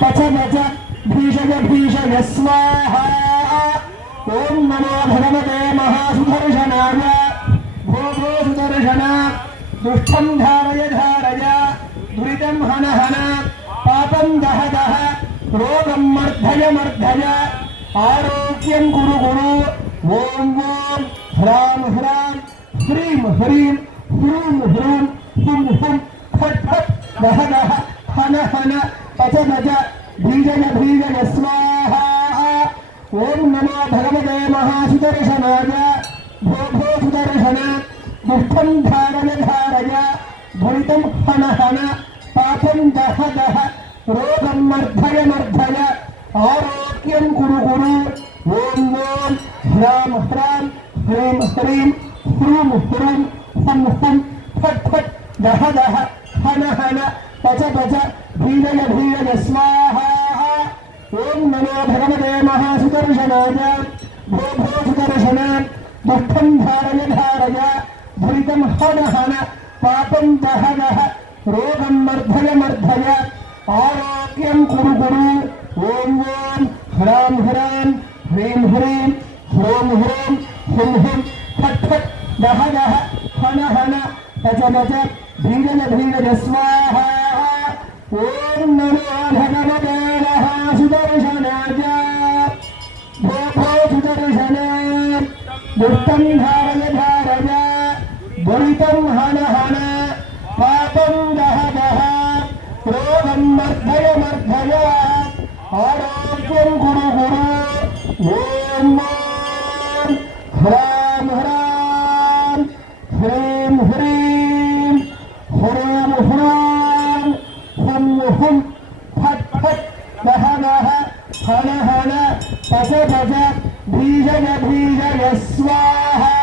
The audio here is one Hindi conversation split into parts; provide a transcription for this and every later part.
पच पच भीषय भीषय स्वाहा। ओम नमो भगवते महासुदर्शनाय। भो भो सुदर्शन दुष्टं धारय धारय दुरितं हन हन पापं दह दह रोगं मर्धय मर्धय आरोग्यं कुरु कुरु। ओम ओम ह्रां ह्रां ह्रीं ह्रीं ह्रूं ह्रूं हुं हुं फट् फट् दह दह हन हन पच पच भीजय भीजय स्वाहा। ओम नमो भगवते महासुदर्शनाय। भो भो सुदर्शन दुष्टं धारय धारय दुरितं हन हन पापं दह दह रोगं मर्धय मर्धय आरोग्यं कुरु कुरु। ओम ओम ह्रां ह्रां ह्रीं ह्रीं ह्रूं ह्रूं हुं हुं फट् फट् दह दह हन हन पच पच भीजय भीजय स्वाहा। ओम नमो भगवते महासुदर्शनाय। भो भो सुदर्शन दुष्टं धारय धारय दुरितं हन हन पापं दह दह रोगं मर्धय मर्धय आरोग्यं कुरु कुरु। ओम ओम ह्रां ह्रां ह्रीं ह्रीं ह्रूं ह्रूं हुं हुं फट् फट् दह दह हन हन पच पच भीजय भीजय स्वाहा। ओम नमो भगवते महासुदर्शनाय। भो भो सुदर्शन दुष्टं धारय धारय दुरितं हन हन पापं दह दह रोगं मर्धय मर्धय आरोग्यं कुरु कुरु। ओम ओम ह्रां ह्रां ह्रीं ह्रीं ह्रूं ह्रूं हुं हुं फट् फट् दह दह हन हन पच पच भीषय भीषय स्वाहा।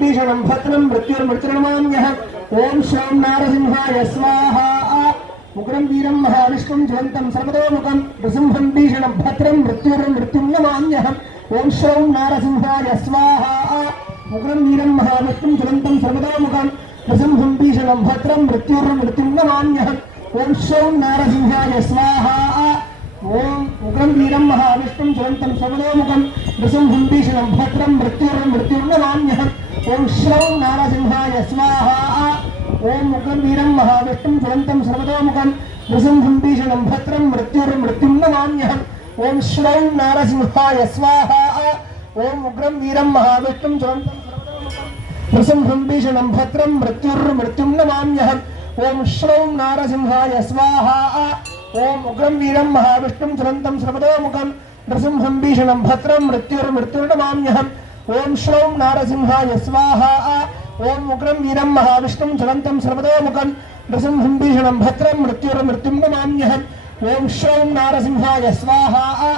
भीषणं भद्रं मृत्युर्मृत्युर्नमाम्यहम्। ओम श्रौं नारसिंहाय स्वाहा। उग्रं वीरं महाविष्णुं ज्वलन्तं सर्वतोमुखं नृसिंहं भीषणं भद्रं मृत्युर्मृत्युं नमाम्यहम्। ओम श्रौं नारसिंहाय स्वाहा। उग्रं वीरं महाविष्णुं ज्वलन्तं सर्वतोमुखं नृसिंहं भीषणं भद्रं मृत्युर्मृत्युं नमाम्यहम्। ओम श्रौं नारसिंहाय स्वाहा। ओम उग्रं वीरं महाविष्णुं ज्वलन्तं सर्वतोमुखं नृसिंहं भीषणं भद्रं मृत्युर्मृत्युं नमाम्यहम्। ओम श्रौं नारसिंहाय स्वाहा। ओम उग्रं वीरं महाविष्णुं ज्वलन्तं सर्वतोमुखं नृसिंहं भीषणं भद्रं मृत्युर्मृत्युं नमाम्यहम्। ओम श्रौं नारसिंहाय स्वाहा। ओम उग्रं वीरं महाविष्णुं ज्वलन्तं सर्वतोमुखं नृसिंहं भीषणं भद्रं मृत्युर्मृत्युं नमाम्यहम्। ओम श्रौं नारसिंहाय स्वाहा। ओम उग्रं वीरं महाविष्णुं ज्वलन्तं सर्वतोमुखं नृसिंहं भीषणं भद्रं मृत्युर्मृत्युर्नमाम्यहम्। ओम श्रौं नारसिंहाय स्वाहा। ओम उग्रं वीरं महाविष्णुं ज्वलन्तं सर्वतोमुखं नृसिंहं भीषणं भद्रं मृत्युर्मृत्युं नमाम्यहम्। ओम श्रौं नारसिंहाय स्वाहा।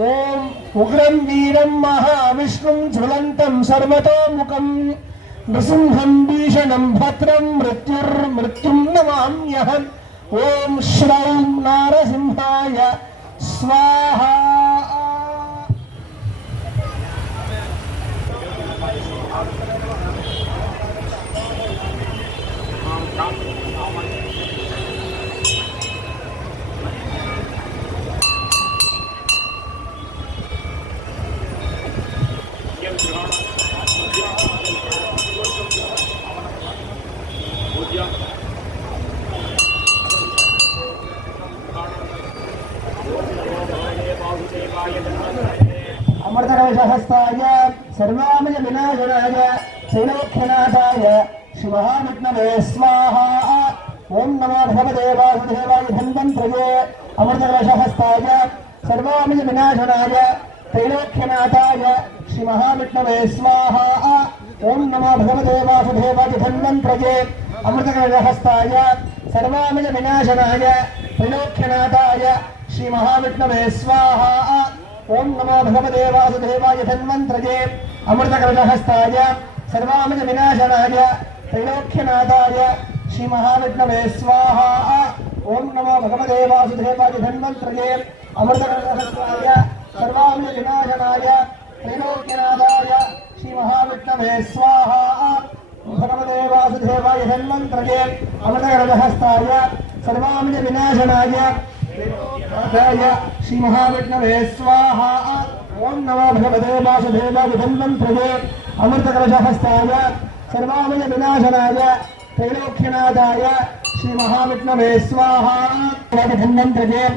ओम उग्रं वीरं महाविष्णुं ज्वलन्तं सर्वतोमुखं नृसिंहं भीषणं भद्रं मृत्युर्मृत्युं नमाम्यहम्। ओम श्रौं नारसिंहाय स्वाहा। अमृतकलशहस्ताय सर्वामय विनाशनाय शैलोक्यनाथाय शिवहाविष्णवे स्वाहा। ओम नमो भगवते वासुदेवाय धन्वन्त्रये। अमृतकलशहस्ताय सर्वामय विनाशनाय शैलोक्यनाथाय श्रीमहाविष्णवे स्वाहा। ओम नमो भगवते वासुदेवाय धन्वन्त्रये। अमृतकलशहस्ताय सर्वामय विनाशनाय शैलोक्यनाथाय श्रीमहाविष्णवे स्वाहा। ओम नमो भगवते वासुदेवाय धन्वन्त्रये। अमृतकलशहस्ताय सर्वामय विनाशनाय त्रैलोक्यनाथाय श्री महाविष्णवे स्वाहा। ओम वासुदेवाय धन्वंतरये अमृतकलशहस्ताय सर्वामिष विनाशनाय त्रैलोक्यनाथाय श्री महाविष्णवे स्वाहा भगवते वासुदेवाय धन्वंतरये अमृतकलशहस्ताय सर्वामिष विनाशनाय श्री महाविष्णवे स्वाहा ओम नमो भगवते वासुदेवाय धन्वंतरये अमृतकलशहस्ताय सर्वामिष विनाशनाय त्रैलोक्यनाथाय श्री महाविष्णवे स्वाहा धन्वंतरये